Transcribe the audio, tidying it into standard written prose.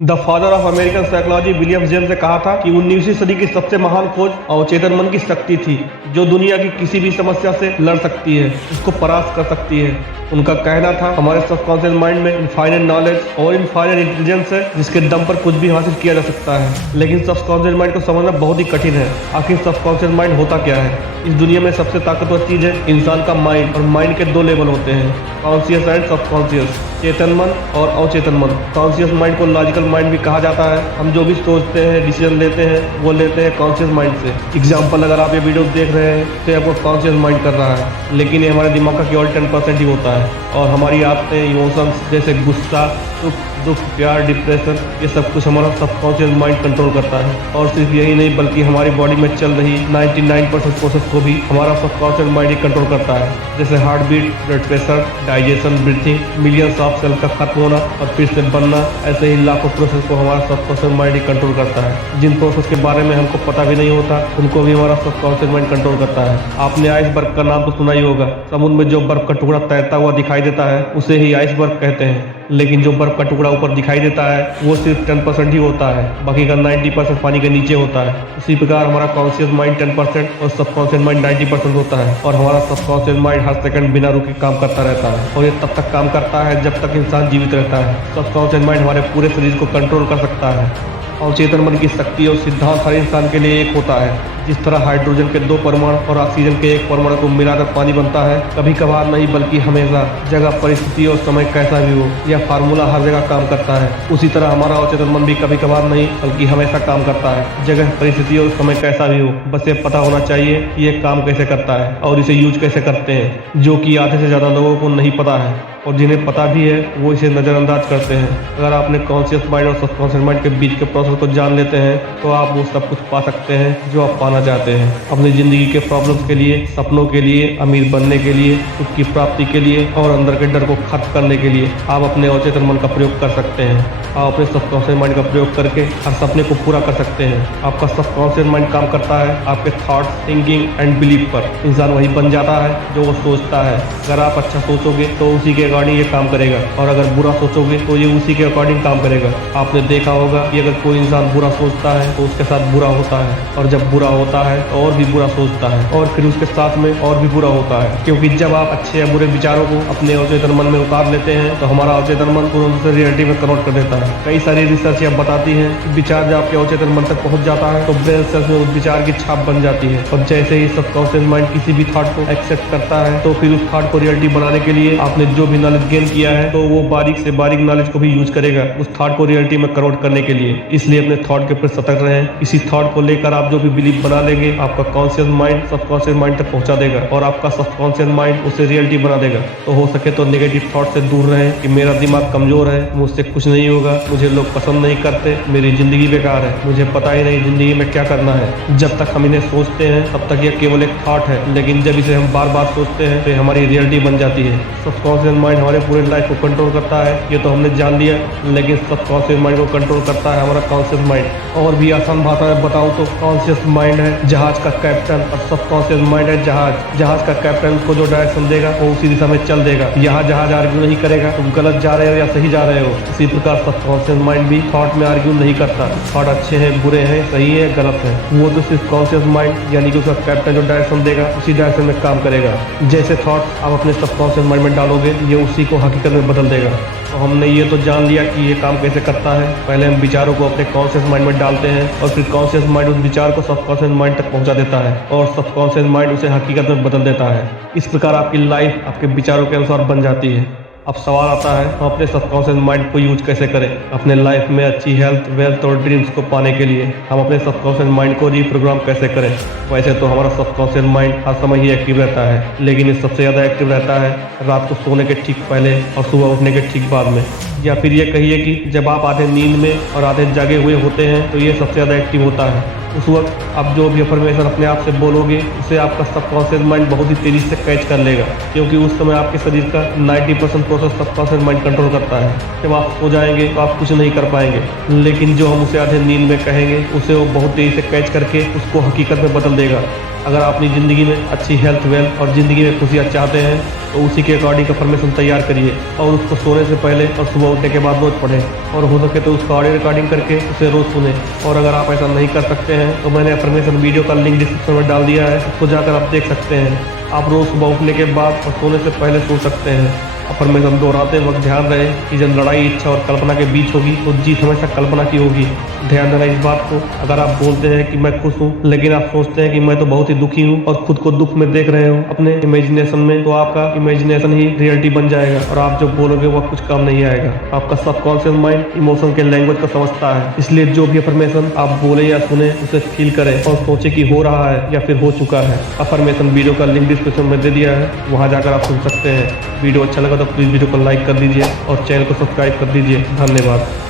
The father of American psychology William James ने कहा था कि 19वीं सदी की सबसे महान खोज अवचेतन मन की शक्ति थी, जो दुनिया की किसी भी समस्या से लड़ सकती है, उसको परास्त कर सकती है। उनका कहना था, हमारे सबकॉन्शियस माइंड में इनफाइनाइट नॉलेज और इनफाइनाइट इंटेलिजेंस है, जिसके दम पर कुछ भी हासिल किया जा सकता है। लेकिन सबकॉन्शियस माइंड को समझना बहुत ही कठिन है। आखिर सबकॉन्शियस माइंड होता क्या है? इस दुनिया में सबसे ताकतवर चीज है इंसान का माइंड, और माइंड के दो लेवल होते हैं, कॉन्शियस एंड सबकॉन्शियस, चेतन मन और अवचेतन मन। कॉन्शियस माइंड को लॉजिकल माइंड भी कहा जाता है। हम जो भी सोचते हैं, डिसीजन लेते हैं, वो लेते हैं कॉन्शियस माइंड से। एग्जाम्पल, अगर आप ये वीडियो देख रहे हैं तो आपको कॉन्शियस माइंड कर रहा है, लेकिन ये हमारे दिमाग का केवल 10% ही होता है। और हमारी आदतें, इमोशंस जैसे गुस्सा, दुख, प्यार, डिप्रेशन, ये सब कुछ हमारा सबकॉन्शियस माइंड कंट्रोल करता है। और सिर्फ यही नहीं, बल्कि हमारी बॉडी में चल रही 99% प्रोसेस को भी हमारा सबकॉन्शियस माइंड ही कंट्रोल करता है। जैसे heart beat, blood pressure, digestion, breathing, millions of cell का खत्म होना और फिर से बनना, ऐसे ही लाखों प्रोसेस को हमारा सबकॉन्शियस माइंड ही कंट्रोल करता है। जिन प्रोसेस के बारे में हमको पता भी नहीं होता, उनको भी हमारा सबकॉन्शियस माइंड कंट्रोल करता है। आपने आइसबर्ग का नाम तो सुना ही होगा। समुद्र में जो बर्फ का टुकड़ा तैरता हुआ दिखाई देता है, उसे ही आइसबर्ग कहते हैं। लेकिन जो बर्फ का टुकड़ा ऊपर दिखाई देता है, वो सिर्फ 10% ही होता है, बाकी का 90% पानी के नीचे होता है। उसी प्रकार हमारा कॉन्शियस माइंड 10% और सबकॉन्शियस माइंड 90% होता है। और हमारा सबकॉन्शियस माइंड हर सेकंड बिना रुके काम करता रहता है, और ये तब तक काम करता है जब तक इंसान जीवित रहता है। सबकॉन्शियस माइंड हमारे पूरे शरीर को कंट्रोल कर सकता है। अवचेतन मन की शक्ति और सिद्धांत हर इंसान के लिए एक होता है। जिस तरह हाइड्रोजन के 2 परमाणु और ऑक्सीजन के 1 परमाणु को मिलाकर पानी बनता है, कभी कभार नहीं बल्कि हमेशा, जगह, परिस्थिति और समय कैसा भी हो, यह फार्मूला हर जगह काम करता है। उसी तरह हमारा अवचेतन मन भी कभी कभार नहीं बल्कि हमेशा काम करता है, जगह, परिस्थिति और समय कैसा भी हो। बस ये पता होना चाहिए कि ये काम कैसे करता है और इसे यूज कैसे करते हैं, जो कि आधे से ज़्यादा लोगों को नहीं पता है, और जिन्हें पता भी है वो इसे नज़रअंदाज करते हैं। अगर आप अपने कॉन्शियस माइंड और सबकॉन्शियस माइंड के बीच के प्रोसेस को जान लेते हैं, तो आप वो सब कुछ पा सकते हैं जो आप पाना चाहते हैं। अपनी ज़िंदगी के प्रॉब्लम्स के लिए, सपनों के लिए, अमीर बनने के लिए, सुख की प्राप्ति के लिए और अंदर के डर को खत्म करने के लिए आप अपने अवचेतन मन का प्रयोग कर सकते हैं। आप अपने सबकॉन्शियस माइंड का प्रयोग करके हर सपने को पूरा कर सकते हैं। आपका सबकॉन्शियस माइंड काम करता है आपके थॉट्स, थिंकिंग एंड बिलीफ पर। इंसान वही बन जाता है जो वो सोचता है। अगर आप अच्छा सोचोगे तो उसी के अकॉर्डिंग ये काम करेगा, और अगर बुरा सोचोगे तो ये उसी के अकॉर्डिंग काम करेगा। आपने देखा होगा कि अगर कोई इंसान बुरा सोचता है तो उसके साथ बुरा होता है, और जब बुरा होता है तो और भी बुरा सोचता है, और फिर उसके साथ में और भी बुरा होता है। क्योंकि जब आप अच्छे या बुरे विचारों को अपने अवचेतन मन में उतार लेते हैं, तो हमारा अवचेतन मन तुरंत उसे रियलिटी में कन्वर्ट कर देता है। कई सारी रिसर्च यह बताती है कि विचार जब आपके अवचेतन मन तक पहुंच जाता है, तो ब्रेन सेल्स में उस विचार की छाप बन जाती है। और जैसे ही सबकॉन्शियस माइंड किसी भी थॉट को एक्सेप्ट करता है, तो फिर उस थॉट को रियलिटी बनाने के लिए आपने जो भी नॉलेज गेन किया है, तो वो बारीक से बारीक नॉलेज को भी यूज करेगा उस थॉट को रियलिटी में कन्वर्ट करने के लिए। इसलिए अपने थॉट के प्रति सतर्क रहें। इसी थॉट को लेकर आप जो भी बिलीव बना लेंगे, आपका कॉन्शियस माइंड सबकॉन्शियस माइंड तक पहुंचा देगा, और आपका सबकॉन्शियस माइंड उसे रियलिटी बना देगा। तो हो सके तो नेगेटिव थॉट से दूर रहें कि मेरा दिमाग कमजोर है, मुझसे कुछ नहीं होगा, मुझे लोग पसंद नहीं करते, मेरी जिंदगी बेकार है, मुझे पता ही नहीं जिंदगी में क्या करना है। जब तक हम इन्हें सोचते हैं तब तक यह केवल एक थॉट है, लेकिन जब इसे हम बार बार सोचते हैं तो हमारी रियलिटी बन जाती है। सबकॉन्शियस माइंड हमारे पूरे लाइफ को कंट्रोल करता है, ये तो हमने जान लिया, लेकिन सबकॉन्शियस माइंड को कंट्रोल करता है हमारा कॉन्शियस माइंड। और भी आसान भाषा में बताऊं तो कॉन्शियस माइंड है जहाज का कैप्टन, और सबकॉन्शियस माइंड है जहाज। जहाज का कैप्टन को जो डायरेक्शन देगा वो उसी दिशा में चल देगा। यहाँ जहाज आर्ग्यू नहीं करेगा तुम गलत जा रहे हो या सही जा रहे हो। इसी प्रकार सबकॉन्शियस माइंड भी थॉट में आर्ग्यू नहीं करता। थॉट अच्छे हैं, बुरे हैं, सही है, गलत है, वो तो सिर्फ कॉन्शियस माइंड यानी कि उसका कैप्टन जो डायरेक्शन देगा उसी डायरेक्शन में काम करेगा। जैसे थॉट आप अपने सबकॉन्शियस माइंड में डालोगे, ये उसी को हकीकत में बदल देगा। तो हमने ये तो जान लिया कि ये काम कैसे करता है। पहले हम विचारों को अपने कॉन्शियस माइंड में डालते हैं, और फिर कॉन्शियस माइंड उस विचार को सबकॉन्शियस माइंड तक पहुंचा देता है, और सबकॉन्शियस माइंड उसे हकीकत में बदल देता है। इस प्रकार आपकी लाइफ आपके विचारों के अनुसार बन जाती है। अब सवाल आता है, हम अपने सबकॉन्शियस माइंड को यूज कैसे करें अपने लाइफ में अच्छी हेल्थ, वेल्थ और ड्रीम्स को पाने के लिए। हम अपने सबकॉन्शियस माइंड को रीप्रोग्राम कैसे करें? वैसे तो हमारा सबकॉन्शियस माइंड हर समय ही एक्टिव रहता है, लेकिन ये सबसे ज़्यादा एक्टिव रहता है रात को सोने के ठीक पहले और सुबह उठने के ठीक बाद में। या फिर ये कहिए कि जब आप आधे नींद में और आधे जागे हुए होते हैं, तो ये सबसे ज़्यादा एक्टिव होता है। उस वक्त आप जो भी अफर्मेशन अपने आप से बोलोगे, उसे आपका सबकॉन्शियस माइंड बहुत ही तेज़ी से कैच कर लेगा, क्योंकि उस समय आपके शरीर का 90% प्रोसेस सबकॉन्शियस माइंड कंट्रोल करता है। जब आप सो जाएंगे तो आप कुछ नहीं कर पाएंगे, लेकिन जो हम उसे आधे नींद में कहेंगे, उसे वो बहुत तेज़ी से कैच करके उसको हकीकत में बदल देगा। अगर आप अपनी ज़िंदगी में अच्छी हेल्थ वेल्थ और ज़िंदगी में खुशियाँ चाहते हैं तो उसी के अकॉर्डिंग अफर्मेशन तैयार करिए और उसको सोने से पहले और सुबह उठने के बाद रोज़ पढ़ें और हो सके तो उसका ऑडियो रिकॉर्डिंग करके उसे रोज़ सुने। और अगर आप ऐसा नहीं कर सकते हैं तो मैंने अफर्मेशन वीडियो का लिंक डिस्क्रिप्शन में डाल दिया है, उसको जाकर आप देख सकते हैं। आप रोज़ सुबह उठने के बाद और सोने से पहले सो सकते हैं। अफर्मेशन दोहराते वक्त ध्यान रहे कि जब लड़ाई इच्छा और कल्पना के बीच होगी तो जीत हमेशा कल्पना की होगी। ध्यान देना इस बात को। अगर आप बोलते हैं कि मैं खुश हूँ लेकिन आप सोचते हैं कि मैं तो बहुत ही दुखी हूँ और खुद को दुख में देख रहे हो अपने इमेजिनेशन में, तो आपका इमेजिनेशन ही रियलिटी बन जाएगा और आप जो बोलोगे वो कुछ काम नहीं आएगा। आपका सबकॉन्शियस माइंड इमोशन के लैंग्वेज को समझता है, इसलिए जो भी अफर्मेशन आप बोले या सुने उसे फील करें और सोचे कि हो रहा है या फिर हो चुका है। अफर्मेशन वीडियो का लिंक डिस्क्रिप्शन में दे दिया है, वहाँ जाकर आप सुन सकते हैं। वीडियो अच्छा लगा तो प्लीज़ वीडियो को लाइक कर दीजिए और चैनल को सब्सक्राइब कर दीजिए। धन्यवाद।